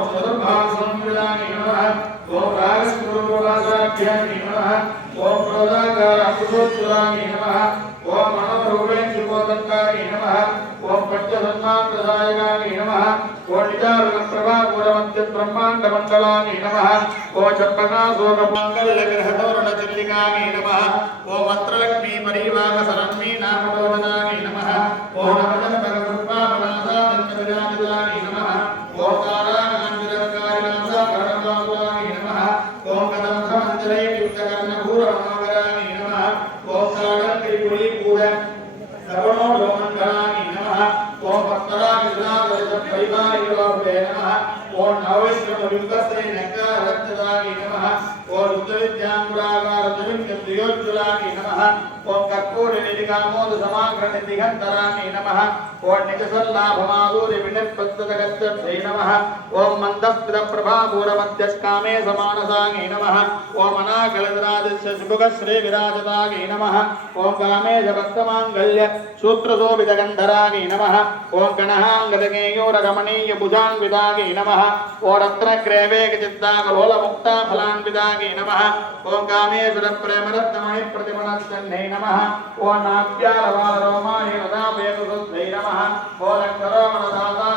ओम चतुर्भासंविदाय नमः ओम रागस्वरूपवासाभ्याय नमः ओम क्रोधाकाराकुशोज्ज्वलाय नमः ओम मनोरूपेन्द्रकोदकाय नमः ओम पंचसन्मात्रदायकाय नमः ओम निजारुणप्रभापूरमध्यब्रह्माण्डमण्डलाय नमः ओम चम्पकाशोकमाङ्गल्यग्रहतोरणचिल्लिकाय नमः ओम अत्रलक्ष्मी परिवाहसरण्मी नामोदनाय नमः ओम नवजन्मकपुष्पापनासादन्तविराजिताय नमः ओम ताराकाञ्चनकारिणासाकरणकाकुलाय नमः ओम कदम्भमञ्जलैर्युक्तकर्णभूरमनोहराय नमः ओम काकल्कैपुरीपूर सर्वणोलोमण्डलाय नमः ओम भक्तराजनाथपरिवारिलोभे नमः ओम नवैष्णवयुक्तश्री नक्काररक्षदाय नमः ओम रुद्रविद्याम्बरागारद्विन्द्रियोज्ज्वलाय नमः ओम कर्पूरनिधिकामोदसमाग्रनिधिघन्तराय नमः ओम निजसल्लाभमाधुर्यविनिर्पत्तगच्छत्यै नमः ओम मन्दस्मितप्रभापूरमध्यस्कामे समानसाय नमः ओम अनाकलदराजस्य शुभगश्रीविराजताय नमः ओम कामेशभक्तमाङ्गल्य सूत्रशोभितगन्धराय नमः ओम गणहाङ्गदगेयोरगमनीयभुजान्विताय नमः ओम रत्नग्रेवेकचित्ताकलोलमुक्ताफलान्विताय नमः ओम कामेश्वरप्रेमरत्नमणिप्रतिमणस्तन्नै नमः ओम नाभ्यालवारोमाय रदाभेदुसुद्धै नमः ओम लङ्करोमणदाता